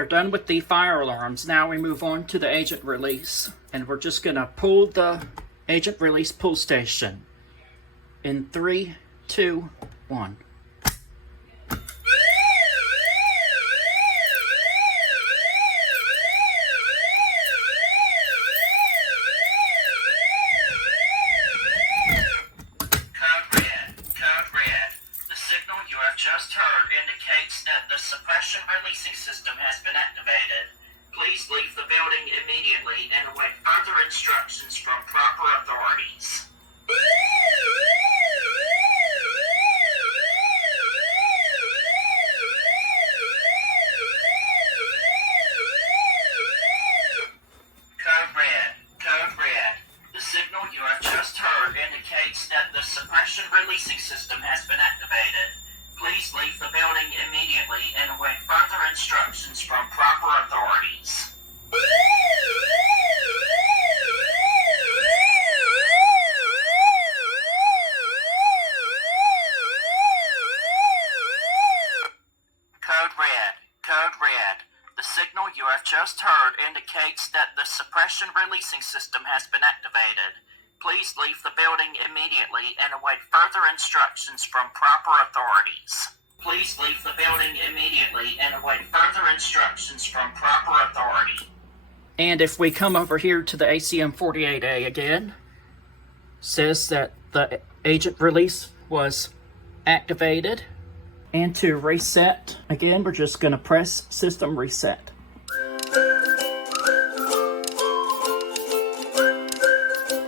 are done with the fire alarms. Now we move on to the agent release. And we're just going to pull the agent release pull station. In 3, 2, 1. Just heard indicates that the suppression releasing system has been activated. Please leave the building immediately and await further instructions from proper authorities. Code red. Code red. The signal you have just heard indicates that the suppression releasing system has been activated. Please leave the building immediately and await further instructions from proper authorities. Code red. Code red. The signal you have just heard indicates that the suppression releasing system has been activated. Please leave the building immediately and await further instructions from proper authorities. Please leave the building immediately and await further instructions from proper authority. And if we come over here to the ACM 48A again, says that the agent release was activated. And to reset, again, we're just going to press system reset.